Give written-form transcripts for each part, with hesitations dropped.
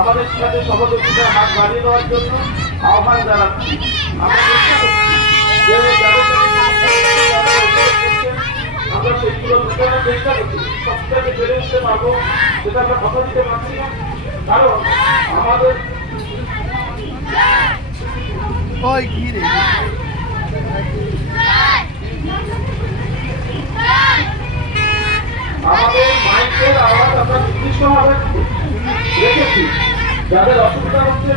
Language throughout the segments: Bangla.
আমাদের সাথে সহযোগিতার হাত বাড়িয়ে দেওয়ার জন্য আহ্বান জানাচ্ছি। আমরা সেগুলো মেটানোর চেষ্টা করছি, সবটাকে বেড়ে উঠতে পারবো সেটা আমরা কথা দিতে পারছি না, কারণ আমাদের মাইকের আওয়াজ আমরা নির্দিষ্টভাবে রেখেছি। যাদের অসুবিধা হচ্ছে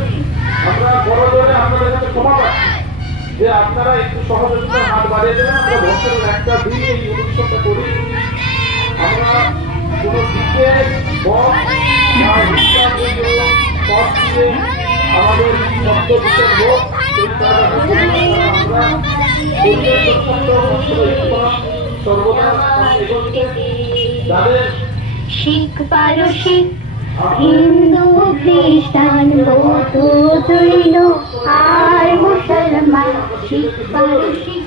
আমরা বড় ধরে আপনাদের কাছে ক্ষমা পাচ্ছি যে আপনারা একটু সহযোগিতার হাত বাড়িয়ে দেবেন। আমরা বছরের একটা দিন এই অনুষ্ঠানটা করি। আমরা কোনো দিকে আমাদের শব্দের লোক সর্বদা যাদের শিখ পারসিক হিন্দু খ্রিস্টান বৌদ্ধ জৈন আর মুসলমান শিখ পারসিক